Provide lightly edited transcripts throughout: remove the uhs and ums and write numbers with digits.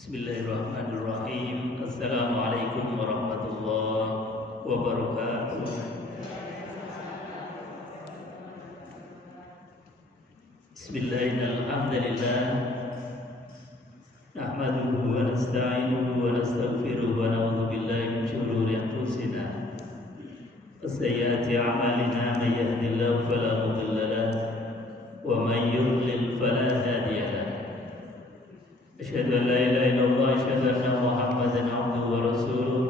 Bismillahirrahmanirrahim. Assalamualaikum warahmatullahi wabarakatuh. Bismillahirrahmanirrahim. Nahmaduhu wa nasta'inuhu wa nastaghfiruhu wa na'udzu billahi min shururi anfusina wa sayyiati a'malina. May yahdihillahu fala mudilla lahu wa may yudlil fala hadiya lahu. Asyhadu an la ilaha illallah wa asyhadu anna Muhammadan abduhu wa rasuluh.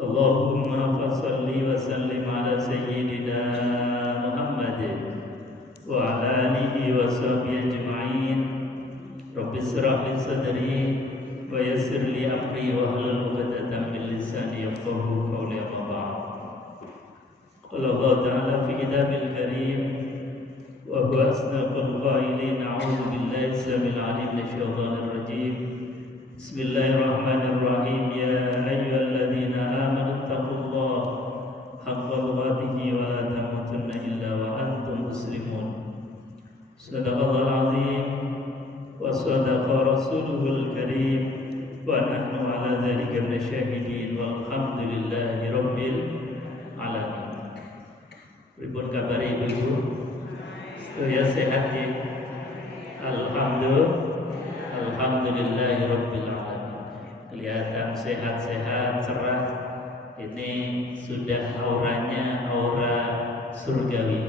Allahumma shalli wa sallim ala sayyidina Muhammadin wa ala alihi wa sahbihi ajma'in. Rabbi shrah li sadri wa yassir li amri wa hlul 'uqdatam min lisani yafqahu qawli. Amma ba'd. Qala Allah ta'ala fi kitabil karim wa huwa asdaqul qailin. A'udzu billahi samil 'alim minasy syaithanir rajim. Bismillahirrahmanirrahim. Ya ayyuhalladzina amanu taqullaha haqqa tuqatih wa la tamutunna illa wa antum muslimun. Shadaqallahul 'azim wa shadaqa rasuluhul karim wa nahnu 'ala dzalika minasyahidin walhamdulillahi rabbil alamin. Pripun kabar ibu-ibu? Ya sehat ya. Alhamdulillahi rabbil alamin. Kelihatan sehat-sehat, cerah. Ini sudah auranya aura surgawi.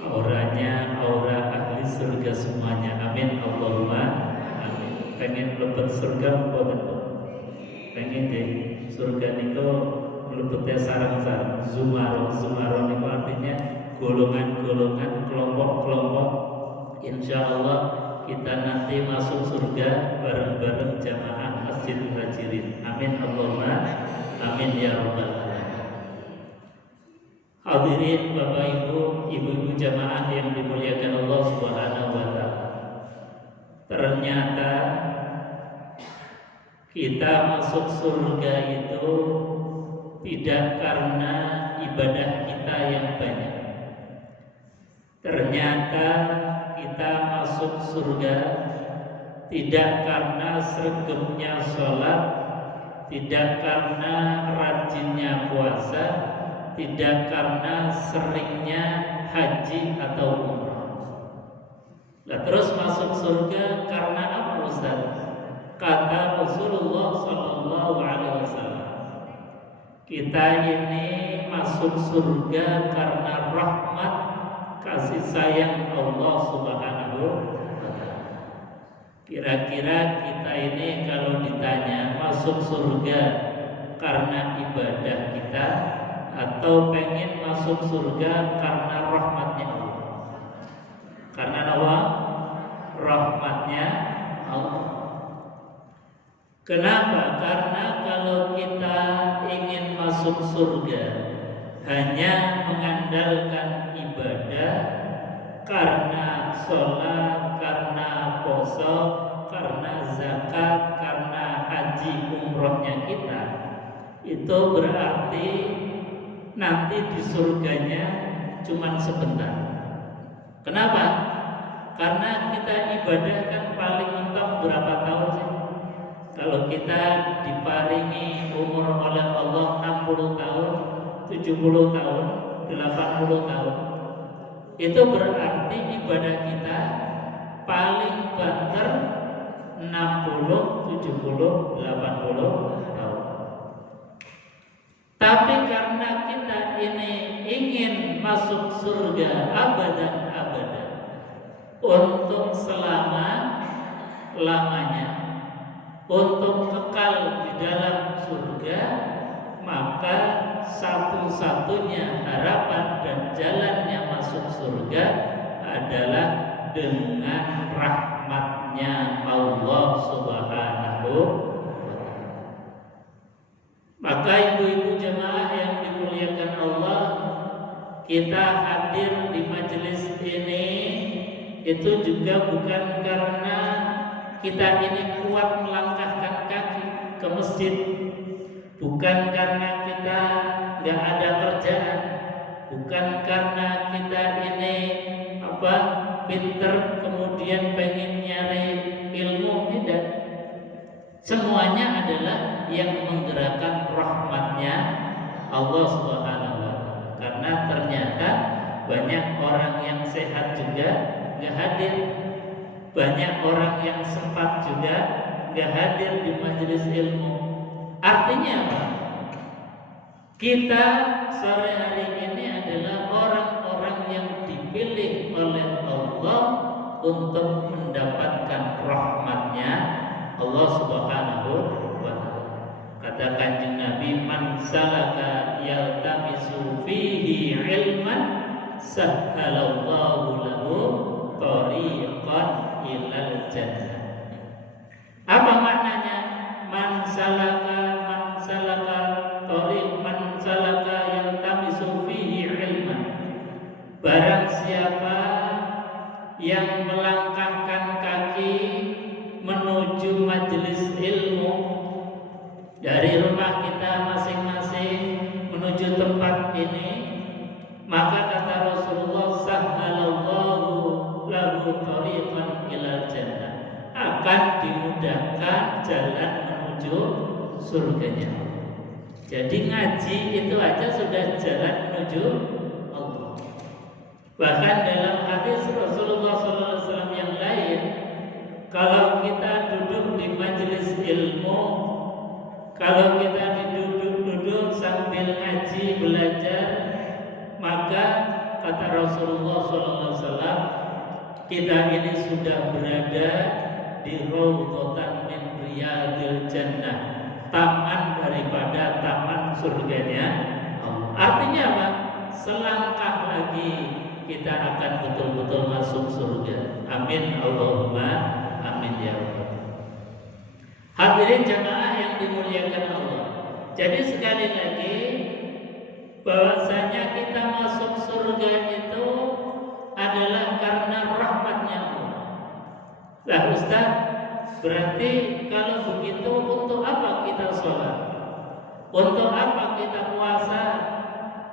Auranya aura ahli surga semuanya. Amin Allahumma amin. Pengen mlebet surga mboten? Pengen deh surga niku mlebetnya sarang-sarang. Zumaro niku artinya golongan-golongan, kelompok-kelompok. Insya Allah kita nanti masuk surga bareng-bareng jamaah Masjid Muhajirin. Amin Allahumma amin ya rabbal alamin. Hadirin Bapak Ibu, ibu-ibu jamaah yang dimuliakan Allah Subhanahu wa taala. Ternyata kita masuk surga itu tidak karena ibadah kita yang banyak. Ternyata kita masuk surga tidak karena sregemnya sholat, tidak karena rajinnya puasa, tidak karena seringnya haji atau umrah. Nah, terus masuk surga karena apa Ustaz? Kata Rasulullah SAW, kita ini masuk surga karena rahmat kasih sayang Allah Subhanahu wa taala. Kira-kira kita ini kalau ditanya masuk surga karena ibadah kita atau pengen masuk surga karena rahmatnya Allah? Karena apa? Rahmatnya Allah. Kenapa? Karena kalau kita ingin masuk surga hanya mengandalkan ibadah, karena sholat, karena puasa, karena zakat, karena haji umrohnya kita, itu berarti nanti di surganya cuma sebentar. Kenapa? Karena kita ibadah kan paling mentok berapa tahun sih? Kalau kita diparingi umur oleh Allah 60 tahun, 70 tahun, 80 tahun, itu berarti ibadah kita paling banter 60, 70, 80 tahun. Tapi karena kita ini ingin masuk surga abadan untuk selama-lamanya, untuk kekal di dalam surga, maka satu-satunya harapan dan jalannya masuk surga adalah dengan rahmatnya Allah Subhanahu wa taala. Maka ibu-ibu jemaah yang dimuliakan Allah, kita hadir di majelis ini itu juga bukan karena kita ini kuat melangkahkan kaki ke masjid, bukan karena kita nggak ada kerjaan, bukan karena kita ini pinter kemudian pengen nyari ilmu, tidak. Semuanya adalah yang menggerakkan rahmatnya Allah Subhanahu wa Ta'ala. Karena ternyata banyak orang yang sehat juga nggak hadir, banyak orang yang sempat juga nggak hadir di majelis ilmu. Artinya apa? Kita sore hari ini adalah orang-orang yang dipilih oleh Allah untuk mendapatkan rahmatnya Allah Subhanahu wa Ta'ala. Kata Kanjeng Nabi, man salaka yaltamisu fihi ilman sahhalallahu lahu thariqan ilal jannah. Apa maknanya? Man salaka thariq, man salaka yaltamisu fihi ilman. Barang siapa yang melangkahkan kaki menuju majelis ilmu dari rumah kita masing-masing menuju tempat ini, maka kata Rasulullah, sahhalallahu lahu thariqan ilal jannah, akan dimudahkan jalan menuju surganya. Jadi ngaji itu aja sudah jalan menuju Allah. Bahkan dalam hadis Rasulullah SAW yang lain, kalau kita duduk di majelis ilmu, kalau kita duduk sambil ngaji belajar, maka kata Rasulullah SAW, kita ini sudah berada di raudhatan min riyadil jannah, taman daripada taman surganya Allah. Artinya apa? Selangkah lagi kita akan betul-betul masuk surga. Amin Allahumma amin ya rabbal. Hadirin jamaah yang dimuliakan Allah. Jadi sekali lagi, bahwasanya kita masuk surga itu adalah karena rahmatnya Allah. Lah Ustaz, berarti kalau begitu untuk apa kita sholat? Untuk apa kita puasa?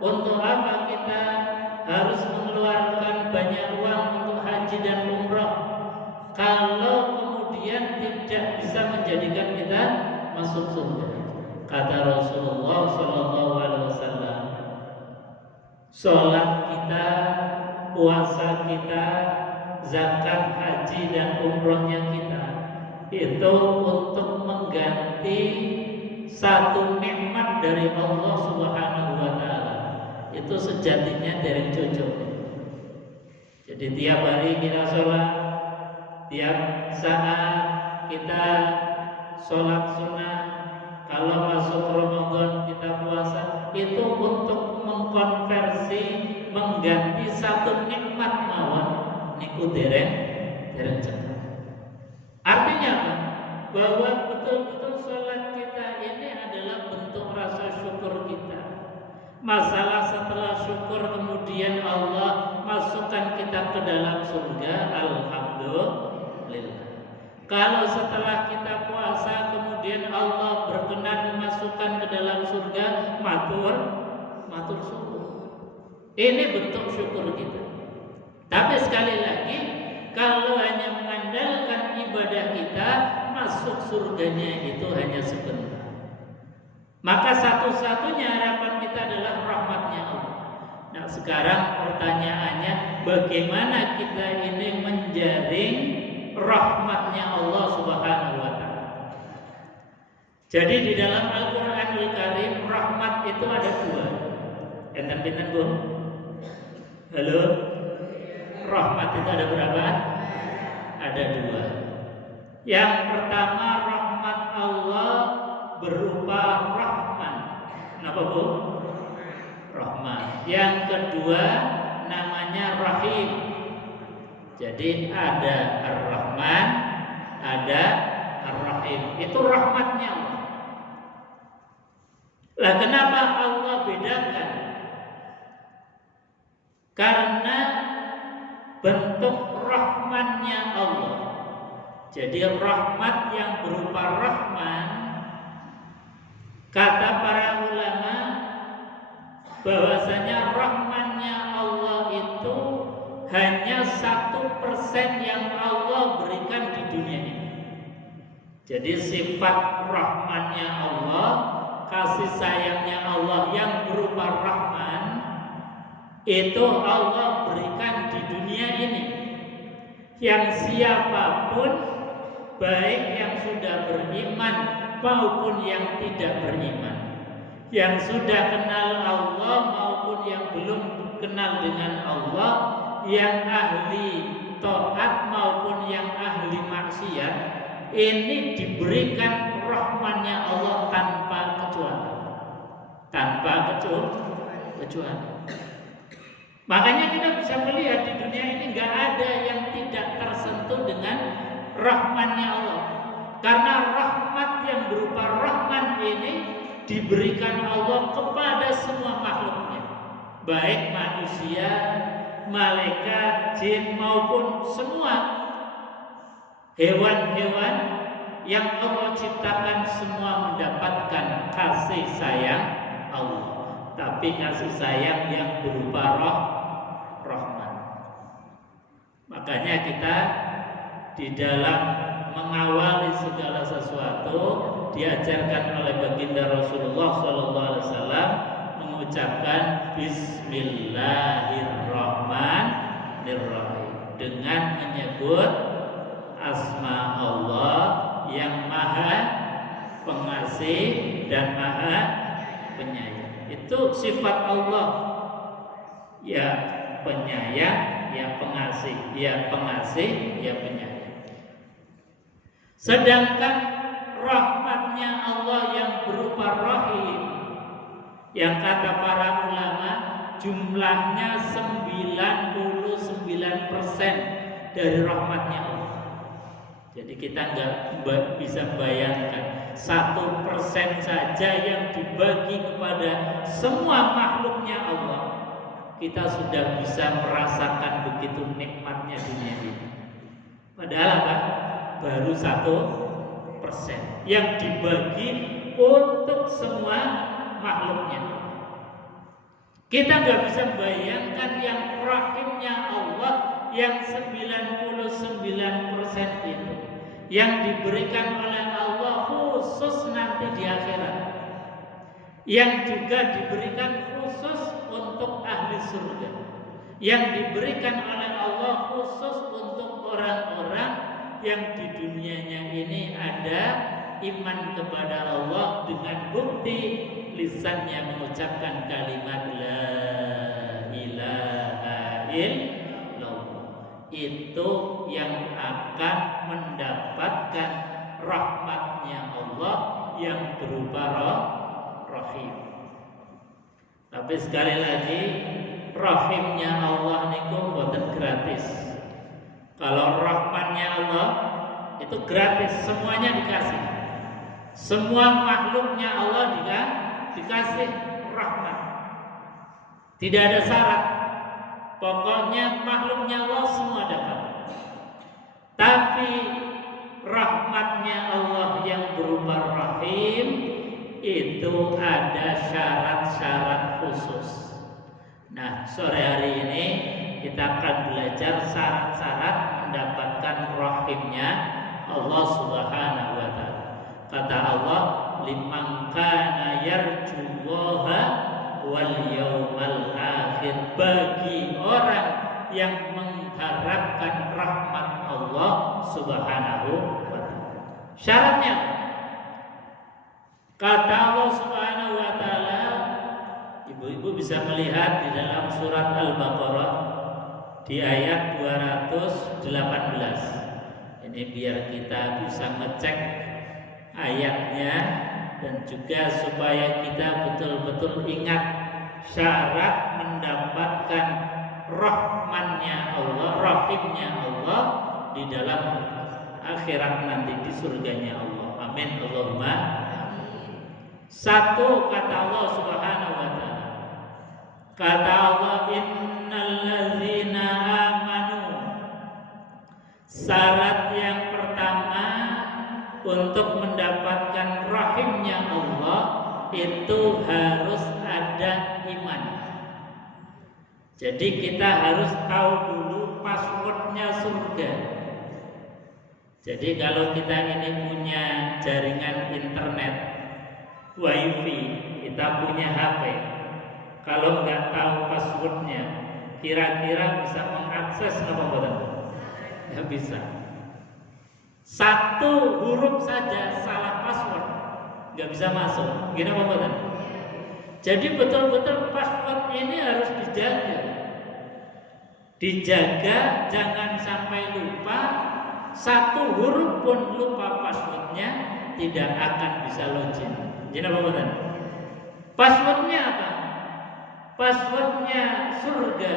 Untuk apa kita harus mengeluarkan banyak uang untuk haji dan umrah kalau kemudian tidak bisa menjadikan kita masuk surga? Kata Rasulullah SAW, sholat kita, puasa kita, zakat, haji dan umrohnya kita itu untuk mengganti satu nikmat dari Allah Subhanahu wa Ta'ala. Itu sejatinya dari cucu. Jadi tiap hari kita sholat, tiap saat kita sholat sunnah, kalau masuk Ramadan kita puasa, itu untuk mengkonversi, mengganti satu nikmat mawon niku dereng cekap. Artinya apa? Bahwa betul-betul sholat kita ini adalah bentuk rasa syukur kita. Masalah setelah syukur kemudian Allah masukkan kita ke dalam surga, alhamdulillah. Kalau setelah kita puasa kemudian Allah berkenan memasukkan ke dalam surga, matur syukur. Ini bentuk syukur kita. Tapi sekali lagi, kalau hanya mengandalkan ibadah kita, masuk surganya itu hanya sebentar. Maka satu-satunya harapan kita adalah rahmatnya Allah. Nah sekarang pertanyaannya, bagaimana kita ini menjaring rahmatnya Allah Subhanahu wa Ta'ala? Jadi di dalam Al-Quranul Karim, rahmat itu ada dua. Enten-enten Bu? Halo? Rahmat itu ada berapa? Ada dua. Yang pertama, rahmat Allah berupa Rahman. Kenapa Bu? Rahman. Yang kedua namanya Rahim. Jadi ada Ar-Rahman, ada Ar-Rahim. Itu rahmatnya Allah. Lah kenapa Allah bedakan? Karena bentuk rahmannya Allah. Jadi rahmat yang berupa Rahman, kata para ulama bahwasanya rahmannya Allah itu hanya 1% yang Allah berikan di dunia ini. Jadi sifat rahmannya Allah, kasih sayangnya Allah yang berupa rahman, itu Allah berikan di dunia ini. Yang siapapun, baik yang sudah beriman maupun yang tidak beriman, yang sudah kenal Allah maupun yang belum kenal dengan Allah, yang ahli taat maupun yang ahli maksiat, ini diberikan rahmannya Allah tanpa kecuali. Tanpa kecuali. Makanya kita bisa melihat di dunia ini nggak ada yang tidak tersentuh dengan rahmannya Allah. Karena rahmat yang berupa rahman ini diberikan Allah kepada semua makhluknya, baik manusia, malaikat, jin maupun semua hewan-hewan yang Allah ciptakan, semua mendapatkan kasih sayang Allah. Tapi kasih sayang yang berupa rahman. Makanya kita di dalam mengawali segala sesuatu diajarkan oleh baginda Rasulullah SAW mengucapkan Bismillahirrahmanirrahim dengan menyebut asma Allah yang maha pengasih dan maha penyayang. Itu sifat Allah, ya penyayang, ya pengasih, ya pengasih, ya penyayang. Sedangkan rahmatnya Allah yang berupa rahim, yang kata para ulama jumlahnya 99% dari rahmatnya Allah. Jadi kita nggak bisa bayangkan 1% saja yang dibagi kepada semua makhluknya Allah, kita sudah bisa merasakan begitu nikmatnya dunia ini. Padahal apa? Baru 1% yang dibagi untuk semua makhluknya. Kita nggak bisa bayangkan yang rahimnya Allah yang 99% itu, yang diberikan oleh Allah khusus nanti di akhirat, yang juga diberikan khusus untuk ahli surga, yang diberikan oleh Allah khusus untuk orang-orang yang di dunianya ini ada iman kepada Allah dengan bukti lisannya mengucapkan kalimat la ilaha illallah. Itu yang akan mendapatkan rahmatnya Allah yang berupa rahim. Tapi sekali lagi, rahimnya Allah niku boten gratis. Kalau rahmatnya Allah itu gratis, semuanya dikasih. Semua makhluknya Allah dikasih rahmat. Tidak ada syarat. Pokoknya makhluknya Allah semua dapat. Tapi rahmatnya Allah yang berupa rahim itu ada syarat-syarat khusus. Nah, sore hari ini kita akan belajar syarat-syarat mendapatkan rahimnya Allah Subhanahu wa taala. Kata Allah, liman kana yarjullaha wal yaumal akhir, bagi orang yang mengharapkan rahmat Allah Subhanahu wa taala. Syaratnya, kata Allah Subhanahu wa taala, ibu-ibu bisa melihat di dalam surat Al-Baqarah di ayat 218. Ini biar kita bisa ngecek ayatnya dan juga supaya kita betul-betul ingat syarat mendapatkan rahmannya Allah, rahimnya Allah di dalam akhirat nanti di surganya Allah. Amin Allahumma. Satu, kata Allah Subhanahu wa taala. Kata Allah, innalladzina amanu. Syarat yang pertama untuk mendapatkan rahimnya Allah itu harus ada iman. Jadi kita harus tahu dulu passwordnya surga. Jadi kalau kita ini punya jaringan internet, wifi, kita punya HP, kalau nggak tahu passwordnya, kira-kira bisa mengakses apa bukan? Nggak bisa. Satu huruf saja salah password, nggak bisa masuk. Gini apa bukan? Jadi betul-betul password ini harus dijaga. Dijaga, jangan sampai lupa. Satu huruf pun lupa passwordnya, tidak akan bisa login. Jadi apa benar? Passwordnya apa? Passwordnya surga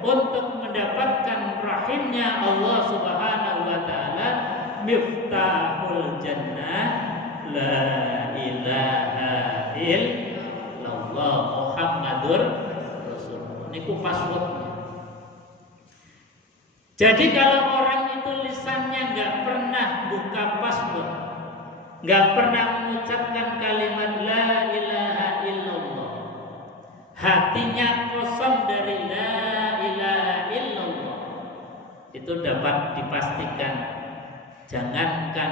untuk mendapatkan rahimnya Allah Subhanahu wa Ta'ala. Miftahul Jannah, la ilaha illallah Muhammadur Rasulullah. Ini ku passwordnya. Jadi kalau orang itu lisannya nggak pernah buka password, nggak pernah mengucapkan kalimat la ilaha illallah, hatinya kosong dari la ilaha illallah, itu dapat dipastikan jangankan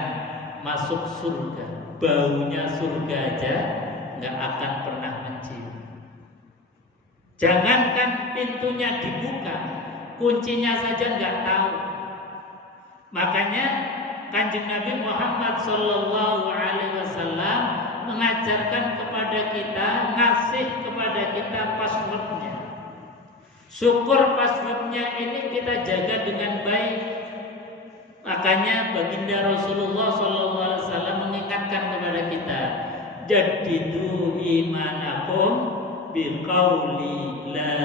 masuk surga, baunya surga aja nggak akan pernah mencium. Jangankan pintunya dibuka, kuncinya saja nggak tahu. Makanya Kanjeng Nabi Muhammad Sallallahu Alaihi Wasallam mengajarkan kepada kita, ngasih kepada kita passwordnya. Syukur passwordnya ini kita jaga dengan baik. Makanya baginda Rasulullah Sallallahu Alaihi Wasallam mengingatkan kepada kita, jadidu imanakum biqauli la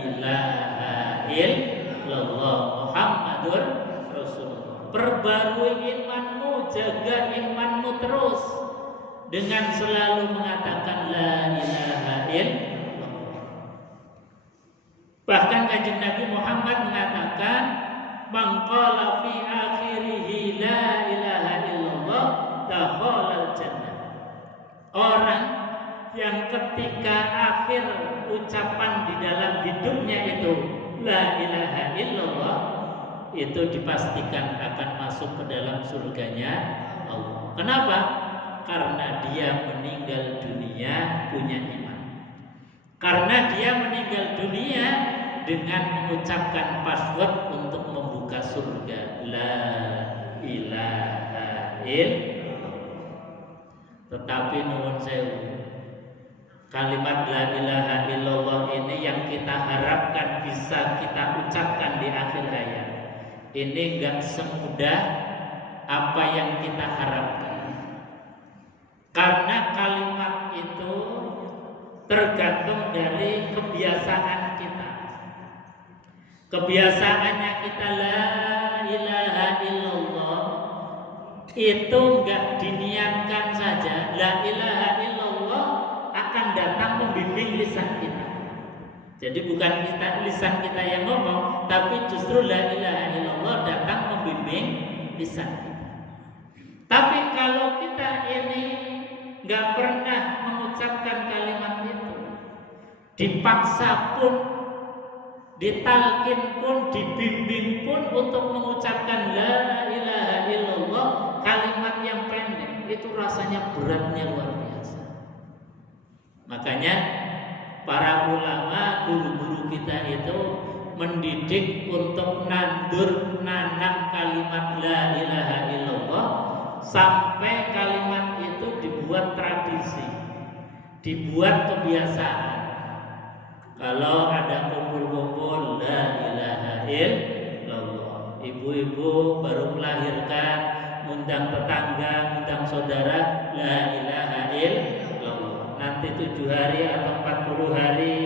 ilaha illallah Muhammadur Rasulullah. Perbarui imanmu, jaga imanmu terus dengan selalu mengatakan la ilaha illallah. Bahkan Kanjeng Nabi Muhammad mengatakan, man qala fi akhirih la ilaha illallah dakhala jannah. Orang yang ketika akhir ucapan di dalam hidupnya itu la ilaha illallah, itu dipastikan akan masuk ke dalam surganya Allah. Kenapa? Karena dia meninggal dunia punya iman. Karena dia meninggal dunia dengan mengucapkan password untuk membuka surga, la ilaha illallah. Tetapi nuwun sewu, kalimat la ilaha illallah ini yang kita harapkan bisa kita ucapkan di akhir hayat, ini enggak semudah apa yang kita harapkan. Karena kalimat itu tergantung dari kebiasaan kita. Kebiasaannya kita la ilaha illallah itu enggak diniatkan saja, la ilaha illallah akan datang membimbing lisan kita. Jadi bukan lisan kita yang ngomong, tapi justru la ilaha illallah datang membimbing lisan kita. Tapi kalau kita ini nggak pernah mengucapkan kalimat itu, dipaksa pun, ditalkin pun, dibimbing pun untuk mengucapkan la ilaha illallah, kalimat yang pendek, itu rasanya beratnya luar biasa. Makanya para ulama, guru-guru kita itu mendidik untuk nanam kalimat la ilaha illallah sampai kalimat itu dibuat tradisi, dibuat kebiasaan. Kalau ada kumpul-kumpul la ilaha illallah, ibu-ibu baru melahirkan, ngundang tetangga, ngundang saudara, la ilaha illallah. Nanti 7 hari atau 40 hari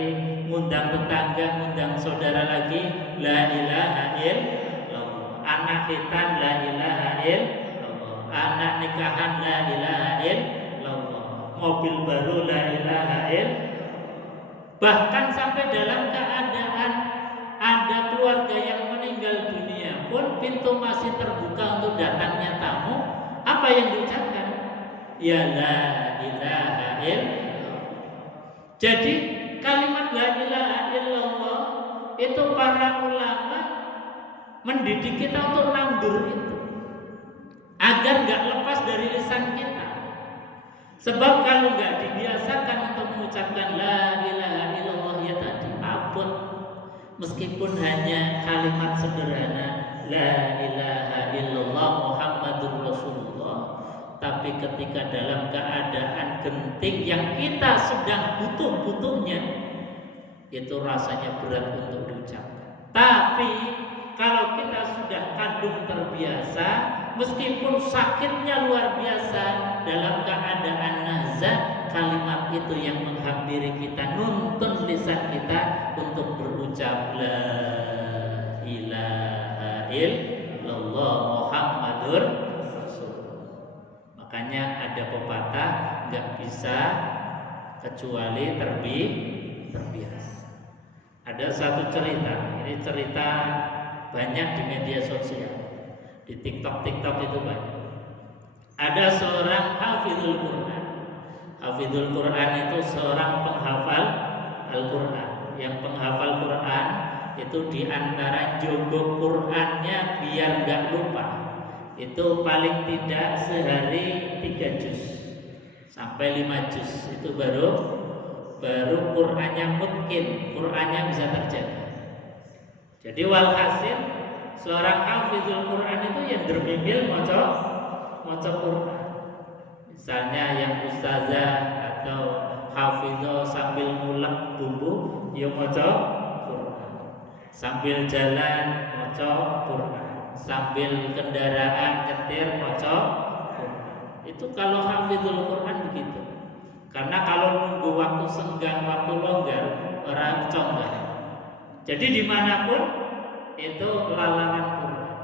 ngundang tetangga, ngundang saudara lagi, la ilaha illallah. Anak hitan, la ilaha illallah. Anak nikahan, la ilaha illallah. Mobil baru, la ilaha illallah. Bahkan sampai dalam keadaan ada keluarga yang meninggal dunia pun pintu masih terbuka untuk datangnya tamu, apa yang diucapkan? Ya la ilaha illallah. Jadi kalimat la ilaha illallah itu para ulama mendidik kita untuk nandur itu. agar nggak lepas dari lisan kita. Sebab kalau nggak dibiasakan untuk mengucapkan la ilaha illallah ya tadi apapun, meskipun hanya kalimat sederhana la ilaha illallah Muhammadur Rasulullah, tapi ketika dalam keadaan genting yang kita sedang butuh-butuhnya, itu rasanya berat untuk diucapkan. Tapi kalau kita sudah kadung terbiasa, meskipun sakitnya luar biasa, dalam keadaan nazah, kalimat itu yang menghampiri kita, nuntun lisan kita untuk berucap la ilaha illallah Muhammadur Rasulullah. Makanya ada pepatah, nggak bisa kecuali terbiasa. Ada satu cerita, ini cerita banyak di media sosial, di TikTok itu banyak. Ada seorang hafizul Quran. Hafizul Quran itu seorang penghafal Al-Quran. Yang penghafal Quran itu diantara jogo Qurannya biar gak lupa, itu paling tidak sehari 3 juz sampai 5 juz, itu baru Qurannya mungkin, Qurannya bisa terjaga. Jadi walhasil seorang hafizul Quran itu yang bermimil maca Quran. Misalnya yang ustazah atau hafizah sambil ngulek bumbu, ya maca Quran. Sambil jalan maca Quran. Sambil kendaraan nyetir maca Quran. Itu kalau hafizul Quran begitu. Karena kalau nunggu waktu senggang, waktu longgar, orang conggah. Jadi dimanapun itu lalaran Quran.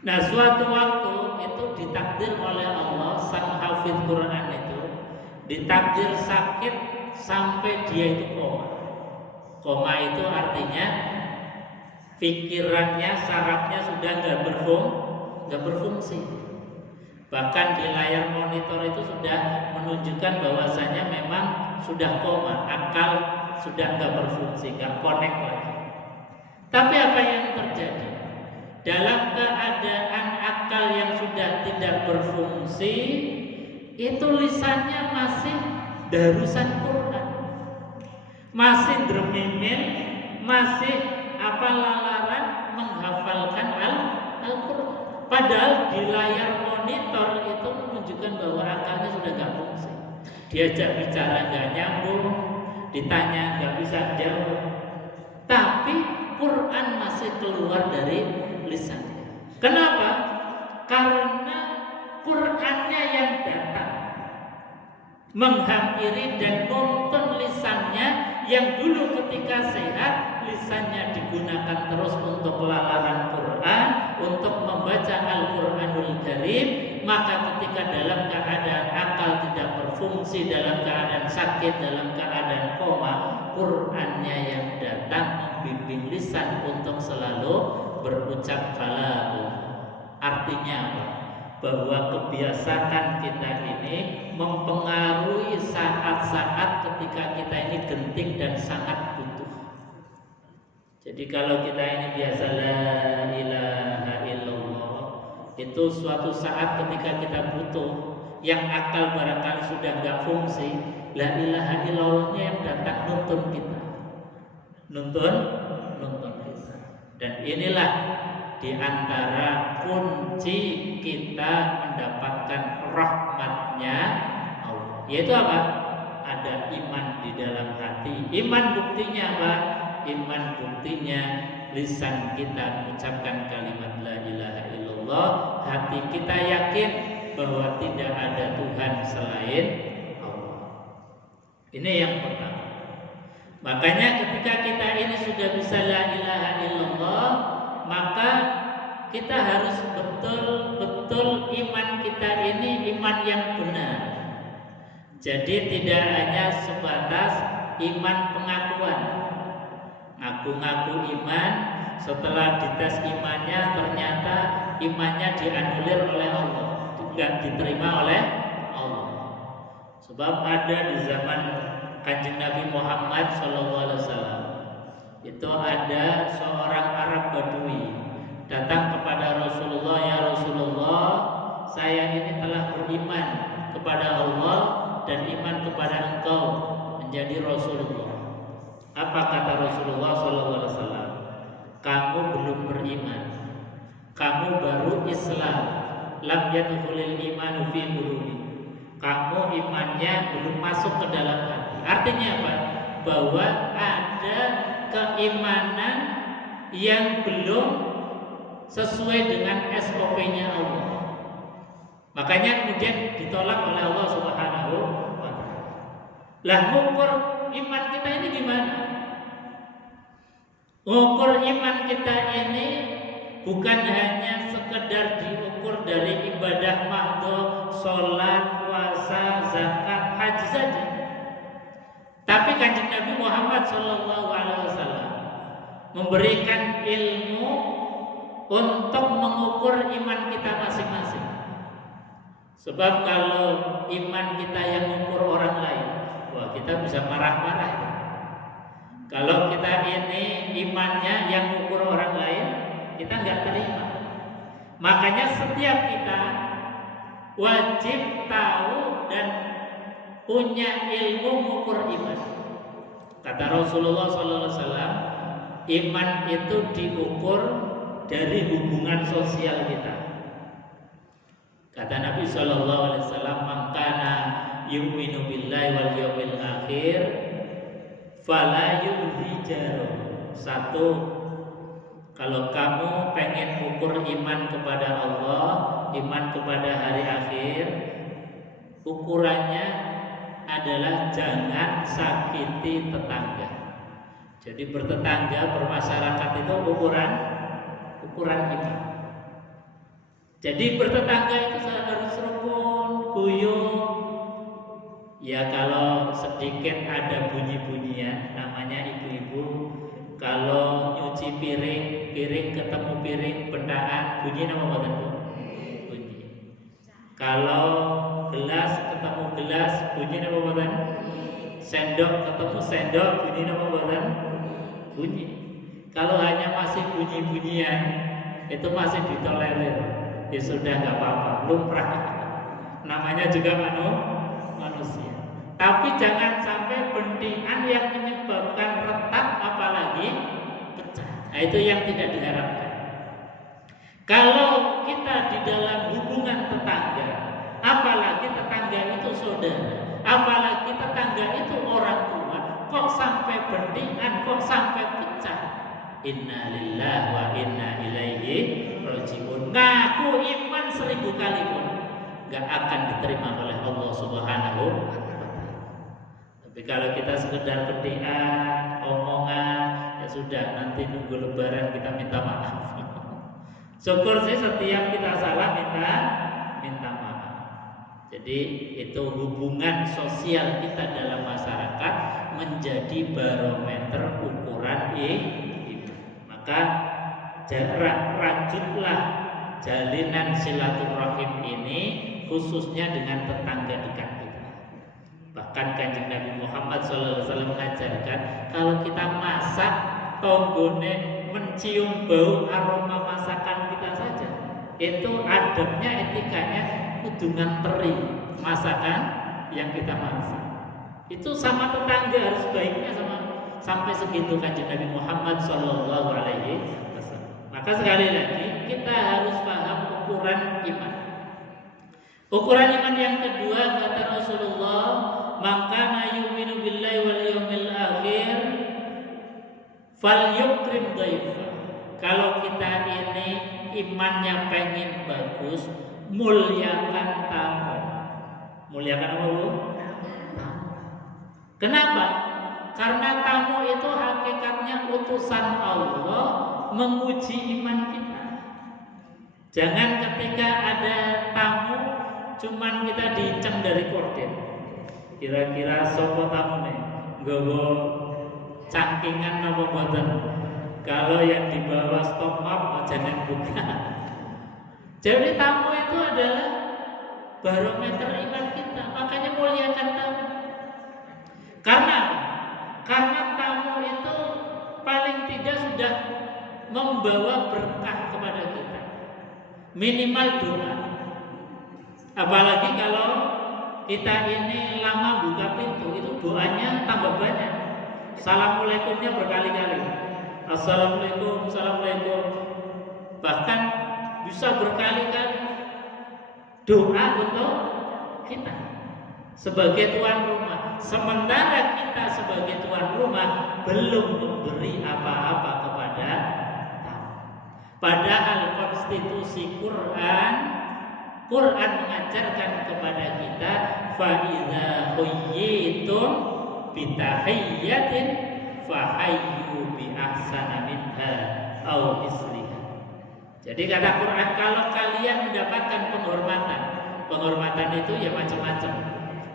Nah, suatu waktu itu ditakdir oleh Allah, sang hafiz Quran itu ditakdir sakit sampai dia itu koma. Koma itu artinya pikirannya, sarafnya sudah nggak berfungsi. Bahkan di layar monitor itu sudah menunjukkan bahwasanya memang sudah koma, akal sudah nggak berfungsi, nggak connect lagi. Tapi apa yang terjadi? Dalam keadaan akal yang sudah tidak berfungsi, itu lisannya masih darusan Quran, masih dermimin, masih lalaran menghafalkan Al-Quran. Padahal di layar monitor itu menunjukkan bahwa akalnya sudah nggak fungsi. Diajak bicara nggak nyambung, ditanya nggak bisa jawab. Tapi Quran masih keluar dari lisannya. Kenapa? Karena Qurannya yang datang menghampiri dan nuntun lisannya yang dulu ketika sehat lisannya digunakan terus untuk lalaran Quran, untuk membaca Al-Quranul Karim. Maka ketika dalam keadaan akal tidak berfungsi, dalam keadaan sakit, dalam keadaan koma, Qurannya yang datang membimbing lisan untuk selalu berucap kalam. Artinya apa? Bahwa kebiasaan kita ini mempengaruhi saat-saat ketika kita ini genting dan sangat butuh. Jadi kalau kita ini biasa la ilaha illallah, itu suatu saat ketika kita butuh, yang akal barangkali sudah nggak fungsi, la ilaha illallahnya yang datang nuntun kita, nuntun kita. Dan inilah di antara kunci kita mendapatkan rahmatnya Allah. Yaitu apa? Ada iman di dalam hati. Iman buktinya apa? Iman buktinya lisan kita mengucapkan kalimat la ilaha illallah, hati kita yakin bahwa tidak ada Tuhan selain Allah. Ini yang pertama. Makanya ketika kita ini sudah bisa la ilaha illallah, maka kita harus betul-betul iman kita ini iman yang benar. Jadi tidak hanya sebatas iman pengakuan, ngaku-ngaku iman, setelah dites imannya ternyata imannya dianulir oleh Allah, tidak diterima oleh Allah. Sebab ada di zaman Kanjeng Nabi Muhammad SAW, itu ada seorang Arab Badui datang kepada Rasulullah, ya Rasulullah, saya ini telah beriman kepada Allah dan iman kepada engkau menjadi Rasulullah. Apa kata Rasulullah SAW? Kamu belum beriman, kamu baru Islam. Lam yadkhulul imanu fi qulubi. Kamu imannya belum masuk ke dalam hati. Artinya apa? Bahwa ada keimanan yang belum sesuai dengan SOP-nya Allah. Makanya kemudian ditolak oleh Allah Subhanahu wa taala. Lah ngukur iman kita ini gimana? Ngukur iman kita ini bukan hanya sekedar diukur dari ibadah mahdhah, salat, puasa, zakat, haji saja. Tapi Kanjeng Nabi Muhammad SAW memberikan ilmu untuk mengukur iman kita masing-masing. Sebab kalau iman kita yang mengukur orang lain, wah kita bisa marah-marah. Kalau kita ini imannya yang mengukur orang lain, kita nggak terima. Makanya setiap kita wajib tahu dan punya ilmu mengukur iman. Kata Rasulullah SAW, iman itu diukur dari hubungan sosial kita. Kata Nabi SAW, "Man kana yu'minu billahi wal yawmil akhir fala yu'dhi jarahu." Satu, kalau kamu pengen ukur iman kepada Allah, iman kepada hari akhir, ukurannya adalah jangan sakiti tetangga. Jadi bertetangga, bermasyarakat itu ukuran iman. Jadi bertetangga itu harus rukun, guyup. Ya kalau sedikit ada bunyi-bunyian, namanya ibu-ibu. Kalau nyuci piring ketemu piring, bendaan, bunyi nama boten Bu? Bunyi. Kalau gelas ketemu gelas, bunyi nama boten? Sendok ketemu sendok, bunyi nama boten? Bunyi. Kalau hanya masih bunyi-bunyian, itu masih ditolerir. Ya sudah nggak apa-apa, lumrah. Namanya juga manusia. Tapi jangan sampai bentingan yang menyebabkan retak, apalagi pecah. Nah, itu yang tidak diharapkan. Kalau kita di dalam hubungan tetangga, apalagi tetangga itu saudara, apalagi tetangga itu orang tua, kok sampai bentingan, kok sampai pecah? Inna lillahi wa inna ilaihi raji'un. Ngaku iman 1000 kali pun gak akan diterima oleh Allah Subhanahu wa taala. Tapi kalau kita sekedar bentingan, omongan, ya sudah, nanti nunggu lebaran kita minta maaf. Syukur sih setiap kita salah minta maaf. Jadi itu hubungan sosial kita dalam masyarakat menjadi barometer ukuran iman. Maka rajutlah jalinan silaturahim ini khususnya dengan tetangga dekat kita. Bahkan Kanjeng Nabi Muhammad SAW mengajarkan kalau kita masak, tonggone mencium bau aroma masakan kita saja, itu adabnya, etikanya kudu nganteri masakan yang kita masak. Itu sama tetangga harus baiknya sampai segitu Kanjeng Nabi Muhammad SAW. Maka sekali lagi kita harus paham ukuran iman. Ukuran iman yang kedua kata Rasulullah, "Man kana yu'minu billahi wal yawmil akhir falyukrim dhaifa." Kalau kita ini imannya pengen bagus, muliakan tamu. Muliakan apa Bu? Kenapa? Karena tamu itu hakikatnya utusan Allah menguji iman kita. Jangan ketika ada tamu cuman kita diinceng dari korden. Kira-kira sopo tamu nih, nggawa cangkingan apa boten. Kalau yang dibawa stop up jangan buka. Jadi tamu itu adalah barometer iman kita. Makanya muliakan tamu. Karena tamu itu paling tidak sudah membawa berkah kepada kita. Minimal doa. Apalagi kalau kita ini lama buka pintu, itu doanya tambah banyak. Assalamualaikumnya berkali-kali. Assalamualaikum, assalamualaikum. Bahkan bisa berkali-kali doa untuk kita sebagai tuan rumah. Sementara kita sebagai tuan rumah belum memberi apa-apa kepada tamu. Padahal konstitusi Quran mengajarkan kepada kita fa'idza huyyitum bitahiyyatin fahayyu bi ahsana minha aw misliha. Jadi kata Quran, kalau kalian mendapatkan penghormatan itu ya macam-macam.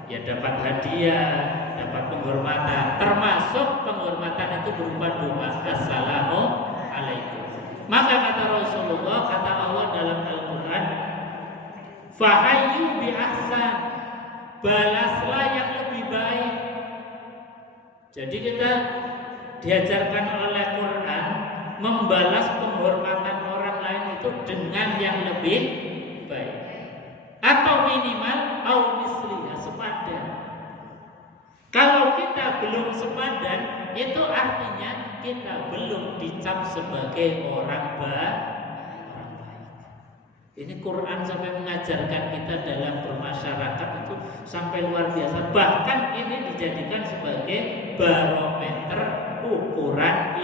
Ya dapat hadiah, dapat penghormatan, termasuk penghormatan itu berupa doa assalamu alaikum. Maka kata Rasulullah, kata Allah dalam Al-Quran, fahayyu bi ahsan, balaslah yang lebih baik. Jadi kita diajarkan oleh Quran membalas penghormatan orang lain itu dengan yang lebih baik, atau minimal au misliha, sepadan. Kalau kita belum sepadan, itu artinya kita belum dicap sebagai orang baik. Ini Quran sampai mengajarkan kita dalam bermasyarakat itu sampai luar biasa. Bahkan ini dijadikan sebagai barometer ukuran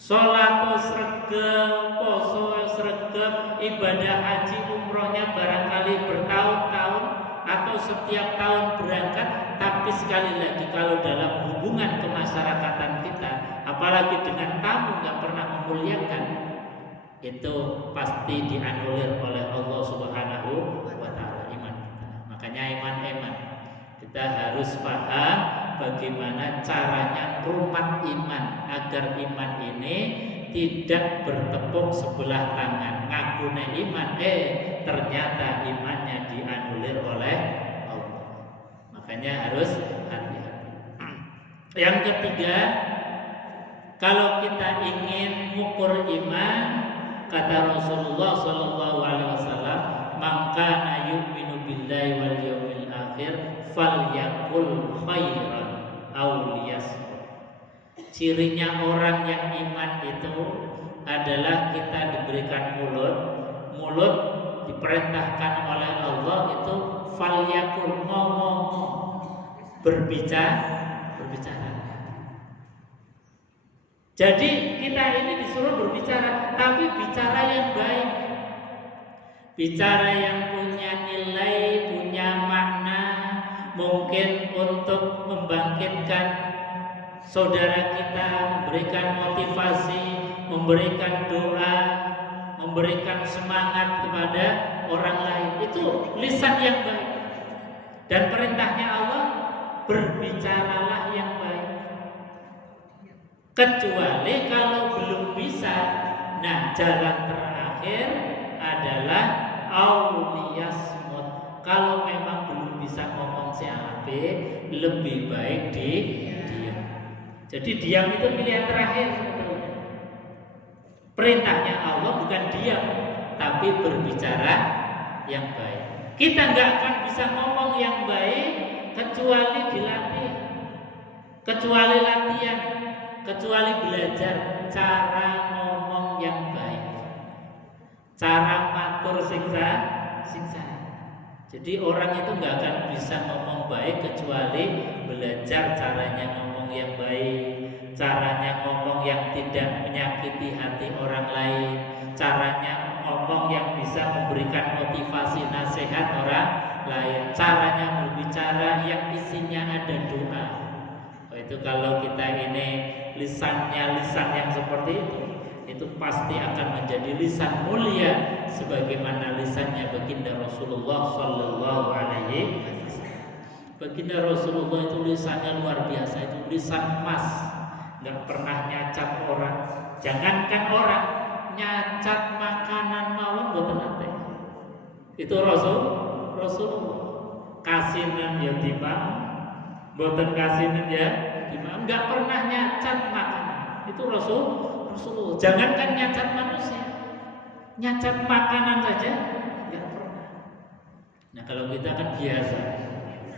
sholat sregep, poso sregep, ibadah haji umrohnya barangkali bertahun-tahun atau setiap tahun berangkat. Tapi sekali lagi kalau dalam hubungan kemasyarakatan kita, apalagi dengan tamu nggak pernah memuliakan, itu pasti dianulir oleh Allah Subhanahu wa Ta'ala iman kita. Makanya iman kita harus paham bagaimana caranya rumah iman agar iman ini tidak bertepuk sebelah tangan. Ngakune iman, ternyata imannya dianulir oleh Allah. Makanya harus hati-hati. Yang ketiga, kalau kita ingin mengukur iman, kata Rasulullah Sallallahu Alaihi Wasallam, "Man kana yu'minu billahi wal yawmil akhir, falyaqul khairan aw liyasmut." Cirinya orang yang iman itu adalah kita diberikan mulut diperintahkan oleh Allah itu falyaqul, ngomong, berbicara. Jadi kita ini disuruh berbicara, tapi bicara yang baik, bicara yang punya nilai, punya makna, mungkin untuk membangkitkan saudara kita, memberikan motivasi, memberikan doa, memberikan semangat kepada orang lain. Itu lisan yang baik. Dan perintahnya Allah, berbicaralah yang baik. Kecuali kalau belum bisa, nah jalan terakhir adalah auliyasmut. Kalau memang belum bisa ngomong CAB, lebih baik diam. Jadi diam itu pilihan terakhir sebetulnya. Perintahnya Allah bukan diam, tapi berbicara yang baik. Kita nggak akan bisa ngomong yang baik kecuali dilatih, kecuali latihan, kecuali belajar cara ngomong yang baik, cara matur siksa. Jadi orang itu nggak akan bisa ngomong baik kecuali belajar caranya ngomong yang baik, caranya ngomong yang tidak menyakiti hati orang lain, caranya ngomong yang bisa memberikan motivasi nasihat orang lain, caranya berbicara yang isinya ada doa. Itu kalau kita ini lisannya lisan yang seperti itu pasti akan menjadi lisan mulia sebagaimana lisannya baginda Rasulullah Sallallahu Alaihi Wasallam. Baginda Rasulullah itu lisannya luar biasa, itu lisan emas, nggak pernah nyacat orang. Jangankan orang, nyacat makanan mawon boten nate. Itu Rasulullah. Kasinan ya timang, boten kasinan ya timang, nggak pernah nyacat makanan. Itu Rasulullah. Jangankan nyacat manusia, nyacat makanan saja nggak pernah. Kalau kita kan biasa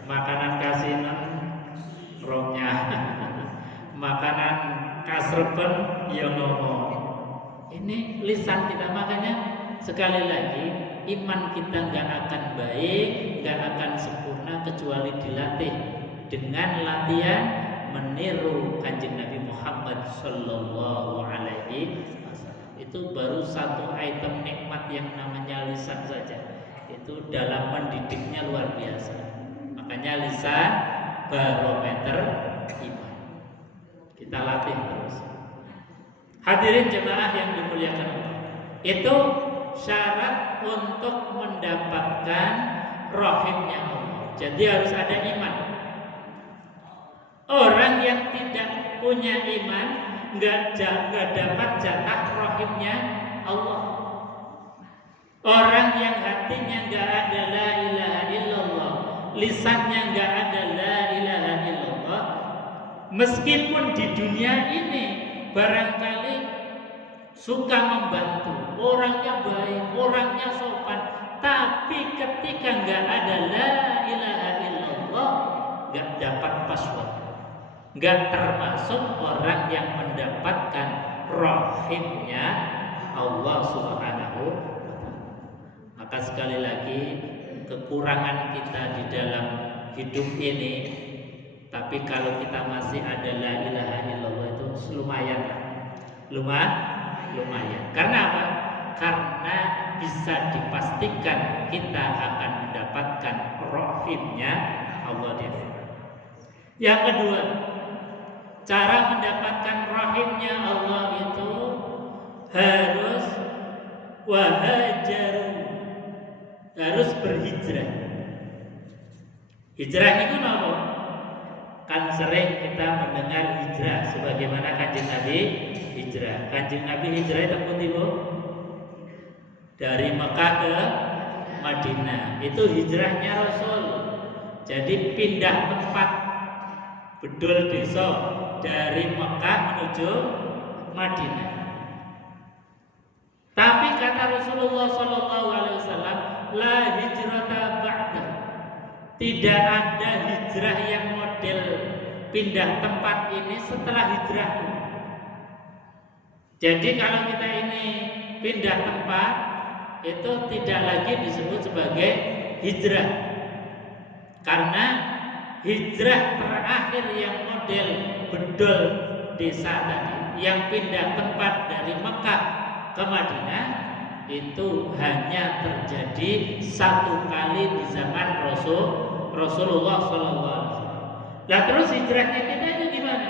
makanan kasinan romnya, makanan kasreben ya ngomong. Ini lisan kita, makanya sekali lagi iman kita nggak akan baik, nggak akan sempurna kecuali dilatih dengan latihan meniru Kanjeng Nabi Muhammad Sallallahu Alaihi Wasallam. Itu baru satu item nikmat yang namanya lisan saja. Itu dalam mendidiknya luar biasa. Makanya lisan barometer iman. Kita latih terus. Hadirin jemaah yang dimuliakan Allah. Itu syarat untuk mendapatkan rahimnya Allah. Jadi harus ada iman. Orang yang tidak punya iman nggak dapat jatah rahimnya Allah. Orang yang hatinya nggak ada la ilaha illallah, lisannya nggak ada la ilaha illallah, meskipun di dunia ini barangkali suka membantu, orangnya baik, orangnya sopan, tapi ketika nggak ada la ilaha illallah, nggak dapat password, nggak termasuk orang yang mendapatkan rahimnya Allah Subhanahu wa Ta'ala. Maka sekali lagi kekurangan kita di dalam hidup ini, tapi kalau kita masih ada la ilaha illallah itu lumayan. Lumayan. Karena apa? Karena bisa dipastikan kita akan mendapatkan rahimnya Allah di akhirat. Yang kedua, cara mendapatkan rahimnya Allah itu harus harus berhijrah. Hijrah itu apa? Kan sering kita mendengar hijrah sebagaimana Kanjeng Nabi hijrah. Kanjeng Nabi hijrah itu pun dari Mekah ke Madinah. Itu hijrahnya Rasul. Jadi pindah tempat, bedol desa dari Mekah menuju Madinah. Tapi kata Rasulullah Sallallahu Alaihi Wasallam, la hijrata ba'da. Tidak ada hijrah yang model pindah tempat ini setelah hijrah. Jadi kalau kita ini pindah tempat, itu tidak lagi disebut sebagai hijrah. Karena hijrah terakhir yang model bedol desa tadi, yang pindah tempat dari Mekah ke Madinah, itu hanya terjadi satu kali di zaman Rasulullah SAW. Nah terus hijrahnya kita itu gimana?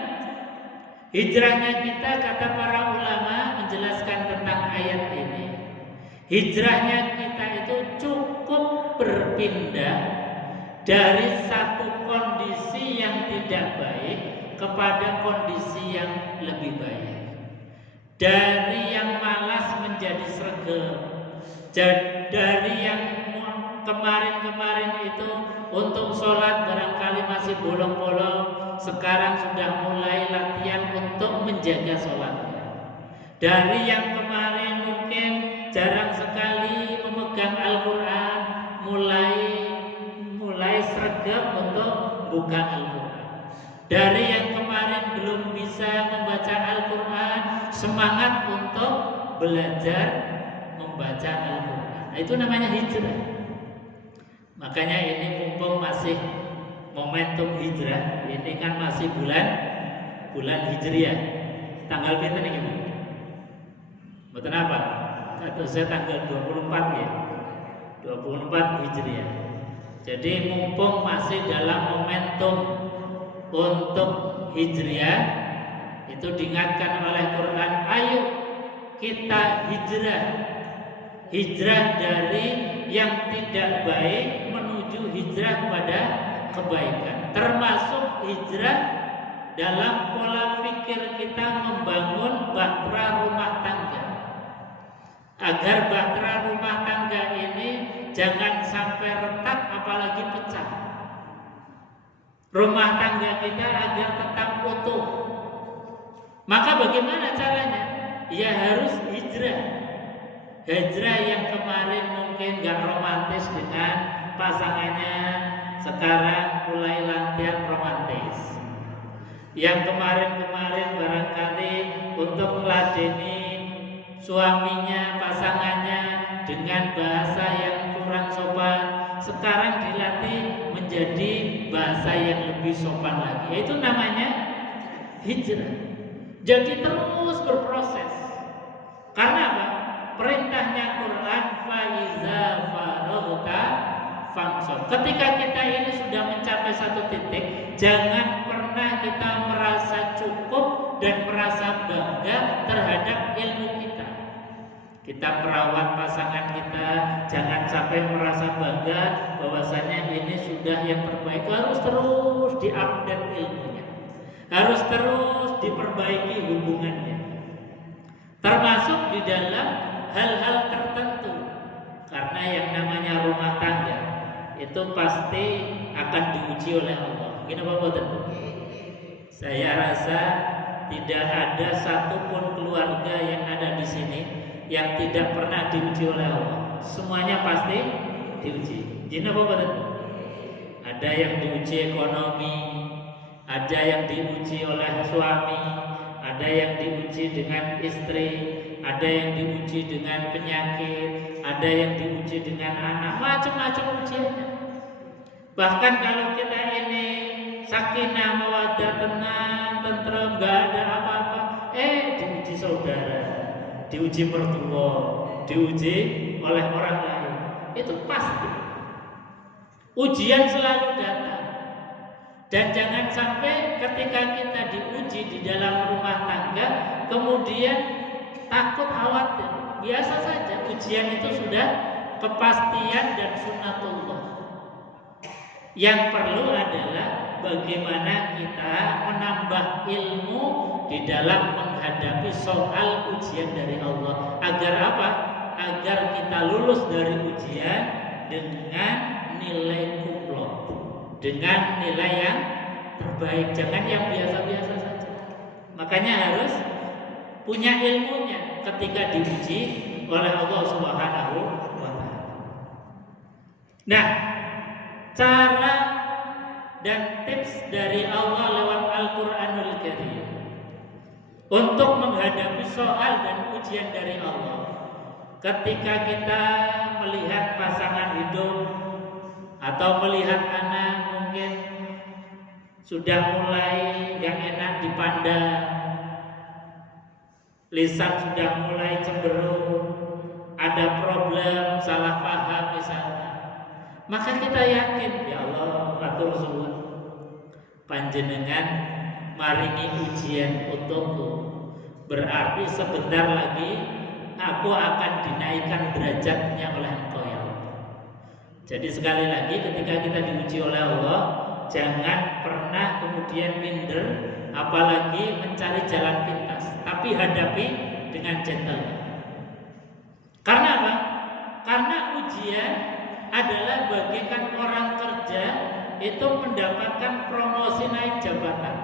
Hijrahnya kita, kata para ulama menjelaskan tentang ayat ini, hijrahnya kita itu cukup berpindah dari satu kondisi yang tidak baik kepada kondisi yang lebih baik. Dari yang malas menjadi sregep, dari yang kemarin-kemarin itu untuk sholat barangkali masih bolong-bolong, sekarang sudah mulai latihan untuk menjaga sholatnya. Dari yang kemarin mungkin jarang sekali memegang Al-Quran, mulai sregep untuk buka Al-Quran. Dari yang kemarin belum bisa membaca Al-Quran, semangat untuk belajar membaca Al-Quran. Nah, itu namanya hijrah. Makanya ini mumpung masih momentum hijrah, ini kan masih bulan Hijriah. Tanggal berapa nih Ibu? Betul apa? Kata saya tanggal 24 ya. 24 Hijriah. Jadi mumpung masih dalam momentum untuk Hijriah, itu diingatkan oleh Quran, ayo kita hijrah dari yang tidak baik menuju hijrah kepada kebaikan, termasuk hijrah dalam pola pikir kita membangun bahtera rumah tangga, agar bahtera rumah tangga ini jangan sampai retak apalagi pecah. Rumah tangga kita agar tetap utuh. Maka bagaimana caranya? Ya harus hijrah. Hijrah yang kemarin mungkin gak romantis dengan pasangannya sekarang mulai latihan romantis. Yang kemarin-kemarin barangkali untuk meladeni suaminya, pasangannya dengan bahasa yang kurang sopan, sekarang dilatih menjadi bahasa yang lebih sopan lagi. Itu namanya hijrah. Jadi terus berproses. Karena apa? Perintahnya Quran, faiza faraghta fansab. Ketika kita ini sudah mencapai satu titik, jangan pernah kita merasa cukup dan merasa bangga terhadap ilmu kita. Kita merawat pasangan kita, jangan sampai merasa bangga bahwasanya ini sudah yang terbaik. Harus terus diupdate ilmunya, harus terus diperbaiki hubungannya, termasuk di dalam hal-hal tertentu. Karena yang namanya rumah tangga itu pasti akan diuji oleh Allah. Gini Bapak tentu. Saya rasa tidak ada satupun keluarga yang ada di sini yang tidak pernah diuji oleh Allah. Semuanya pasti diuji. Gini Bapak tentu. Ada yang diuji ekonomi, ada yang diuji oleh suami, ada yang diuji dengan istri, ada yang diuji dengan penyakit, ada yang diuji dengan anak, macam-macam ujiannya. Bahkan kalau kita ini sakinah, mawaddah, tenang, tentrem, nggak ada apa-apa, diuji saudara, diuji mertua, diuji oleh orang lain. Itu pasti. Ujian selalu datang. Dan jangan sampai ketika kita diuji di dalam rumah tangga kemudian takut, khawatir. Biasa saja, ujian itu sudah kepastian dan sunnatullah. Yang perlu adalah bagaimana kita menambah ilmu di dalam menghadapi soal ujian dari Allah. Agar apa? Agar kita lulus dari ujian dengan nilai kuplot, dengan nilai yang terbaik, jangan yang biasa-biasa saja. Makanya harus punya ilmunya ketika diuji oleh Allah Subhanahu wa Ta'ala. Nah, cara dan tips dari Allah lewat Al-Qur'anul Karim untuk menghadapi soal dan ujian dari Allah. Ketika kita melihat pasangan hidup atau melihat anak mungkin sudah mulai yang enak dipandang, lisan sudah mulai cemberut, ada problem, salah paham misalnya, maka kita yakin, ya Allah, matur suwun, panjenengan maringi ujian untukku, berarti sebentar lagi aku akan dinaikkan derajatnya oleh Engkau ya Allah. Jadi sekali lagi ketika kita diuji oleh Allah, jangan pernah kemudian minder, apalagi mencari jalan pintas, tapi hadapi dengan gentleman. Karena apa? Karena ujian adalah bagaikan orang kerja itu mendapatkan promosi naik jabatan.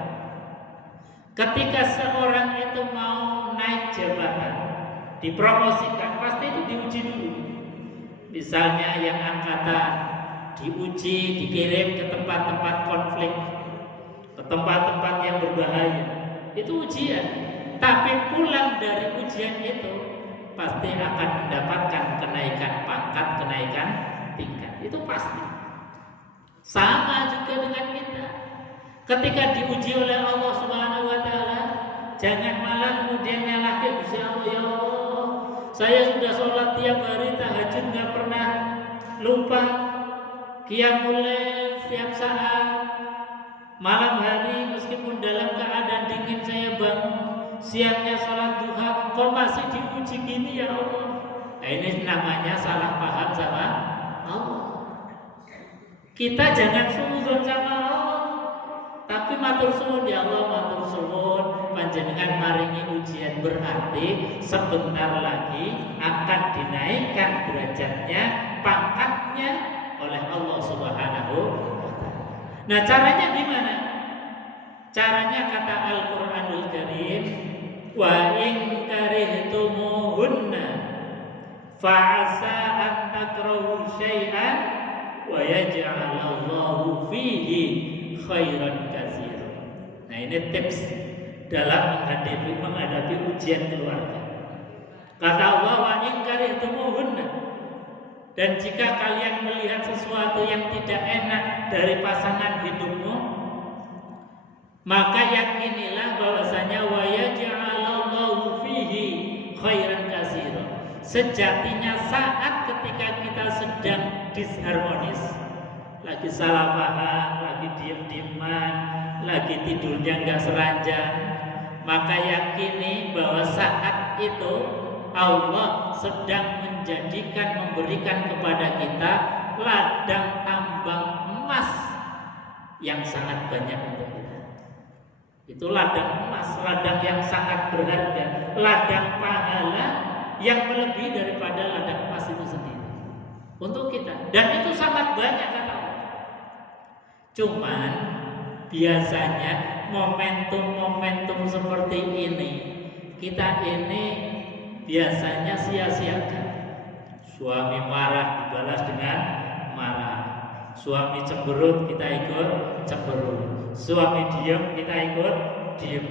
Ketika seorang itu mau naik jabatan, dipromosikan, pasti itu diuji dulu. Misalnya yang angkatan diuji, dikirim ke tempat-tempat konflik, ke tempat-tempat yang berbahaya. Itu ujian. Tapi pulang dari ujian itu pasti akan mendapatkan kenaikan pangkat, kenaikan tingkat. Itu pasti. Sama juga dengan kita. Ketika diuji oleh Allah Subhanahu wa Ta'ala, jangan malah kemudian nyalahin Gusti Allah, ya Allah, saya sudah sholat tiap hari, tahajud nggak pernah lupa, qiyamul lail setiap saat, malam hari meskipun dalam keadaan dingin saya bangun, siangnya sholat duha, kok masih diuji gini ya Allah? Nah, ini namanya salah paham sama Allah. Kita jangan suudzon sama Allah, tapi matur suwun ya Allah, matur suwun panjenengan maringi ujian, berarti sebentar lagi akan dinaikkan derajatnya, pangkatnya oleh Allah Subhanahu wa Ta'ala. Nah, caranya gimana? Caranya kata Al-Qur'anul Karim, wa in karihtumuhunna fa'asa an takrahu syai'an wa yaj'alallahu fihi khairan katsiran. Nah, ini tips dalam menghadapi ujian keluarga. Kata Allah, wa in karihtumuhunna, dan jika kalian melihat sesuatu yang tidak enak dari pasangan hidupmu, maka yakinilah bahwasanya wa yaj'alallahu fihi khairan katsiran. Sejatinya saat ketika kita sedang disharmonis, lagi salah paham, lagi diam-diaman, lagi tidurnya nggak seranjang, maka yakini bahwa saat itu Allah sedang memberikan kepada kita ladang tambang emas yang sangat banyak untuk kita. Itu ladang emas, ladang yang sangat berharga, ladang pahala yang melebihi daripada ladang emas itu sendiri untuk kita. Dan itu sangat banyak kata Allah. Cuman biasanya momentum-momentum seperti ini kita ini biasanya sia-siakan. Suami marah dibalas dengan marah, suami cemberut kita ikut cemberut, suami diam kita ikut diam.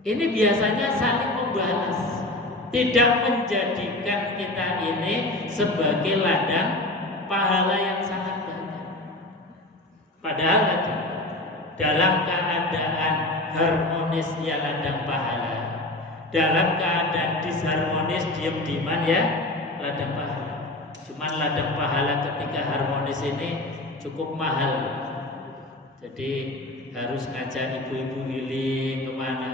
Ini biasanya saling membalas, tidak menjadikan kita ini sebagai ladang pahala yang sangat banyak. Padahal dalam keadaan harmonis ya ladang pahala, dalam keadaan disharmonis diam-diaman ya ladang pahala. Cuman ladang pahala ketika harmonis ini cukup mahal. Jadi harus ngajak ibu-ibu healing kemana,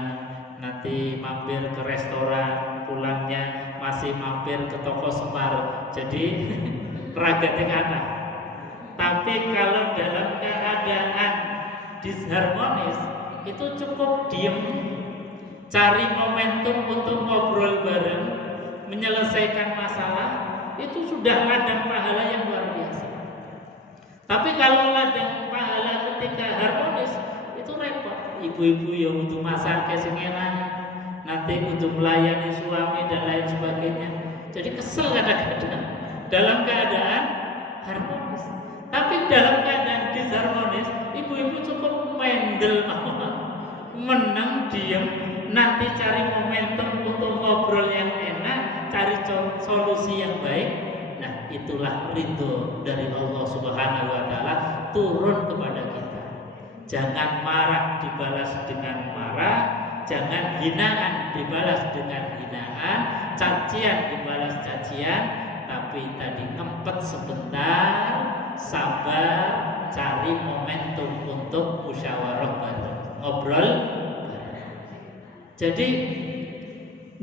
nanti mampir ke restoran, pulangnya masih mampir ke toko Semar. Jadi ragatnya kata. Tapi kalau dalam keadaan disharmonis itu cukup diem, cari momentum untuk ngobrol bareng, menyelesaikan masalah, itu sudah ladang pahala yang luar biasa. Tapi kalau ladang pahala ketika harmonis itu repot. Ibu-ibu yang untuk masak sing enak, nanti untuk melayani suami dan lain sebagainya. Jadi kesel kadang-kadang dalam keadaan harmonis. Tapi dalam keadaan disharmonis, ibu-ibu cukup mendel menang diam, nanti cari momentum untuk ngobrol yang enak, cari solusi yang baik. Nah, itulah ridho dari Allah Subhanahu wa taala turun kepada kita. Jangan marah dibalas dengan marah, jangan hinaan dibalas dengan hinaan, cacian dibalas cacian, tapi tadi ngempet sebentar, sabar, cari momentum untuk musyawarah bareng, ngobrol. Jadi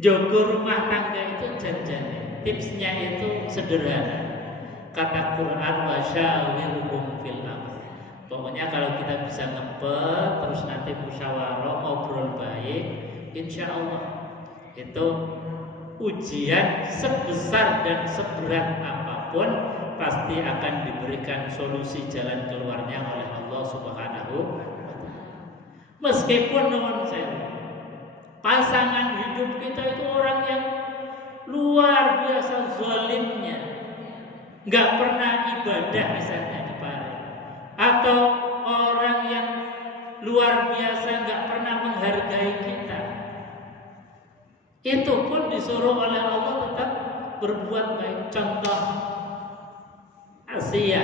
jaga rumah tangga itu janjane. Tipsnya itu sederhana. Kata Quran, wasyawirhum fil amr. Pokoknya kalau kita bisa ngempet, terus nanti musyawarah, ngobrol baik, insya Allah itu ujian sebesar dan seberat apapun pasti akan diberikan solusi jalan keluarnya oleh Allah Subhanahu wa taala. Meskipun non pasangan hidup kita itu orang yang luar biasa zalimnya, nggak pernah ibadah misalnya di Pare, atau orang yang luar biasa nggak pernah menghargai kita, itu pun disuruh oleh Allah tetap berbuat baik. Contoh Asia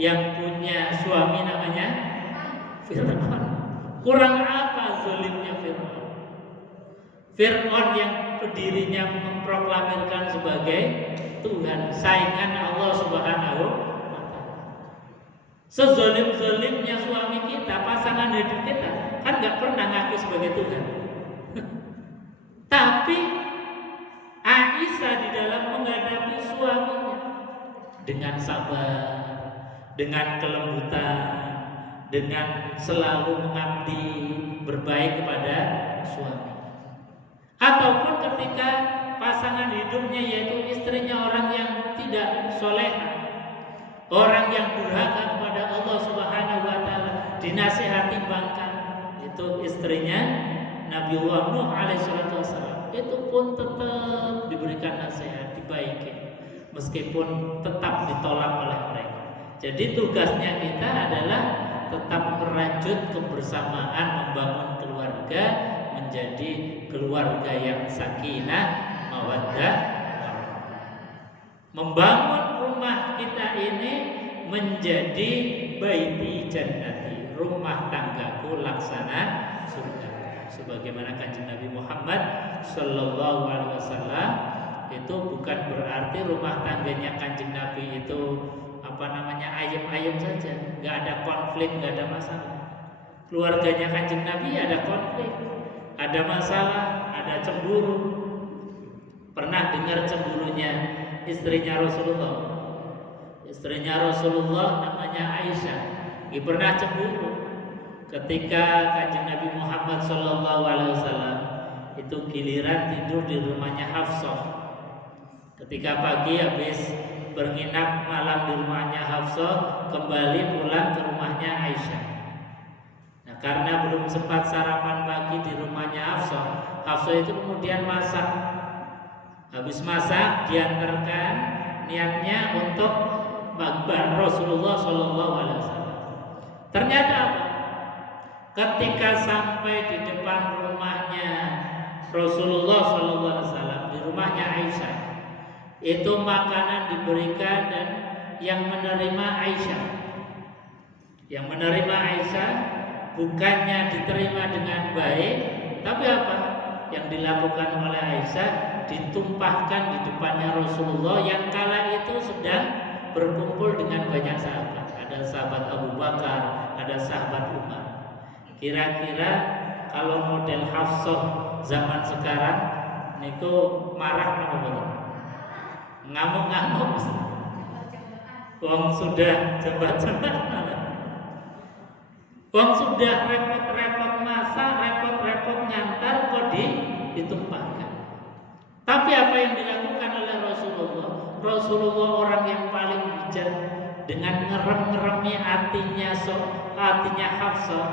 yang punya suami namanya Fir'aun. Kurang apa zalimnya Fir'aun? Fir'aun yang dirinya memproklamirkan sebagai Tuhan, saingan Allah Subhanahu wa taala. Sezalim-zalimnya suami kita, pasangan hidup kita, kan nggak pernah ngaku sebagai Tuhan. Tapi Aisyah di dalam menghadapi suaminya dengan sabar, dengan kelembutan, dengan selalu mengabdi, berbaik kepada suami. Ataupun ketika pasangan hidupnya yaitu istrinya orang yang tidak soleha, orang yang durhaka kepada Allah Subhanahu wa taala, dinasihati bangkan, itu istrinya Nabiullah Nuh alaihi salatu wasallam, itu pun tetap diberikan nasihat, dibaiki. meskipun tetap ditolak oleh mereka. Jadi tugasnya kita adalah tetap merajut kebersamaan, membangun keluarga menjadi keluarga yang sakinah, mawaddah, membangun rumah kita ini menjadi baiti jannati, rumah tanggaku laksana surga. Sebagaimana Kanjeng Nabi Muhammad Sallallahu Alaihi Wasallam itu bukan berarti rumah tangganya Kanjeng Nabi itu ayem-ayem saja, nggak ada konflik, nggak ada masalah. Keluarganya Kanjeng Nabi ada konflik, ada masalah, ada cemburu. Pernah dengar cemburunya istrinya Rasulullah? Istrinya Rasulullah namanya Aisyah. Dia pernah cemburu ketika Kanjeng Nabi Muhammad Sallallahu Alaihi Wasallam itu giliran tidur di rumahnya Hafsah. Ketika pagi habis menginap malam di rumahnya Hafsah, kembali pulang ke rumahnya Aisyah. Nah, karena belum sempat sarapan pagi di rumahnya Hafsah, Hafsah itu kemudian masak. Habis masak diantarkan, niatnya untuk makbar Rasulullah Sallallahu Alaihi Wasallam. Ternyata apa? Ketika sampai di depan rumahnya Rasulullah Sallallahu Alaihi Wasallam, di rumahnya Aisyah, itu makanan diberikan dan yang menerima Aisyah. Yang menerima Aisyah bukannya diterima dengan baik, tapi apa? Yang dilakukan oleh Aisyah ditumpahkan di depannya Rasulullah yang kala itu sedang berkumpul dengan banyak sahabat. Ada sahabat Abu Bakar, ada sahabat Umar. Kira-kira kalau model Hafsah zaman sekarang niku marah napa mboten? Ngamuk-ngamuk. Wong sudah jembat-jembat malah. Wong sudah repot-repot masak, repot-repot nyantar kok ditumpahkan. Tapi apa yang dilakukan oleh Rasulullah? Rasulullah orang yang paling bijak, dengan ngerem-ngeremi hatinya Hafsah,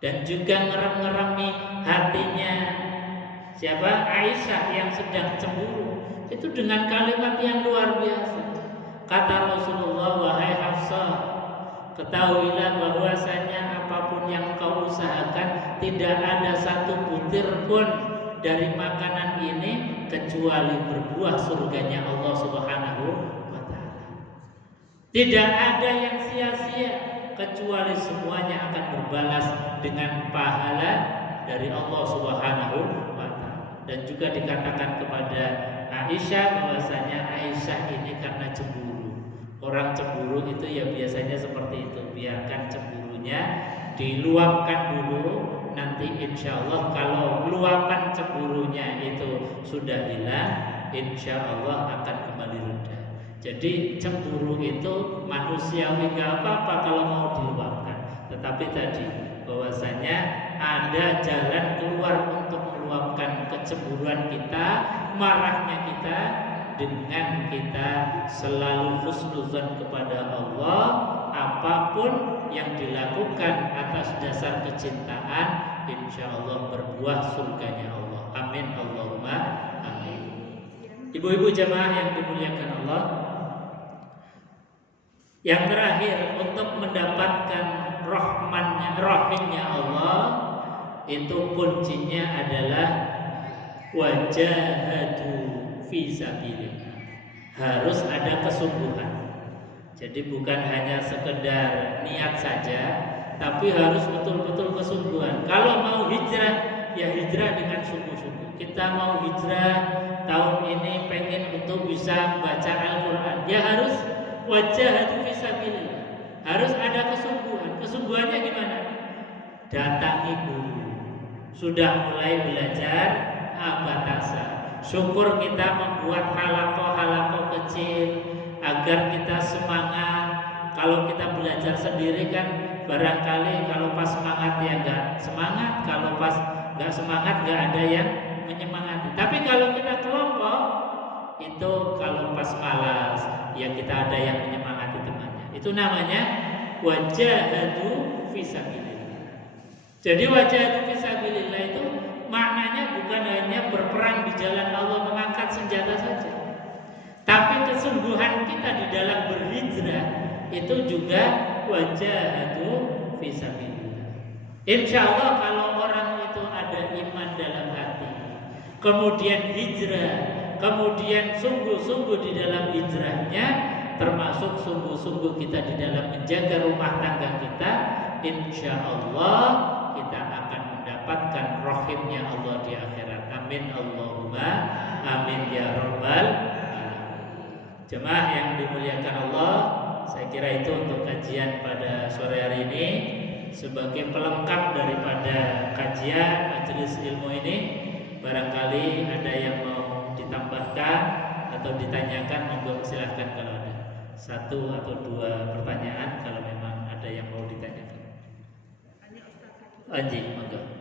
dan juga ngerem-ngeremi hatinya siapa? Aisyah yang sedang cemburu. Itu dengan kalimat yang luar biasa. Kata Rasulullah, wahai Hafsah, ketahuilah bahwasanya apapun yang kau usahakan, tidak ada satu butir pun dari makanan ini kecuali berbuah surganya Allah Subhanahu wa Ta'ala. Tidak ada yang sia-sia, kecuali semuanya akan berbalas dengan pahala dari Allah Subhanahu wa Ta'ala. Dan juga dikatakan kepada Aisyah bahwasanya Aisyah ini karena cemburu. Orang cemburu itu ya biasanya seperti itu. Biarkan cemburunya diluapkan dulu. Nanti insya Allah kalau luapan cemburunya itu sudah hilang, insya Allah akan kembali reda. Jadi cemburu itu manusiawi, gak apa-apa kalau mau diluapkan. Tetapi tadi bahwasanya ada jalan keluar untuk meluapkan kecemburuan kita, marahnya kita, dengan kita selalu husnuzan kepada Allah. Apapun yang dilakukan atas dasar kecintaan, insya Allah berbuah surganya Allah. Amin Allahumma amin. Ibu-ibu jamaah yang dimuliakan Allah, yang terakhir untuk mendapatkan rahimnya Allah, itu kuncinya adalah wajahatu fi sabilillah. Harus ada kesungguhan. Jadi bukan hanya sekedar niat saja, tapi harus betul-betul kesungguhan. Kalau mau hijrah, ya hijrah dengan sungguh-sungguh. Kita mau hijrah tahun ini pengen untuk bisa baca Al-Quran, ya harus wajahatu fi sabilillah. Harus ada kesungguhan. Kesungguhannya gimana? Datangi guru. Sudah mulai belajar abatasa. Syukur kita membuat halaqah kecil agar kita semangat. Kalau kita belajar sendiri kan barangkali kalau pas semangat ya enggak semangat, kalau pas enggak semangat enggak ada yang menyemangati. Tapi kalau kita kelompok itu kalau pas malas ya kita ada yang menyemangati temannya. Itu namanya wajahatu fisabilillah. Jadi wajahatu fisabilillah itu maknanya bukan hanya berperang di jalan Allah mengangkat senjata saja, tapi kesungguhan kita di dalam berhijrah itu juga wajahatu fisabilillah. Insya Allah kalau orang itu ada iman dalam hati, kemudian hijrah, kemudian sungguh-sungguh di dalam hijrahnya, termasuk sungguh-sungguh kita di dalam menjaga rumah tangga kita, insya Allah kita akan mendapatkan rahimnya Allah di akhirat. Amin Allahumma amin ya rabbal alamin. Jemaah yang dimuliakan Allah, saya kira itu untuk kajian pada sore hari ini sebagai pelengkap daripada kajian majelis ilmu ini. Barangkali ada yang mau ditambahkan atau ditanyakan, monggo silahkan kalau ada satu atau dua pertanyaan kalau memang ada yang mau ditanyakan. Anjing, monggo.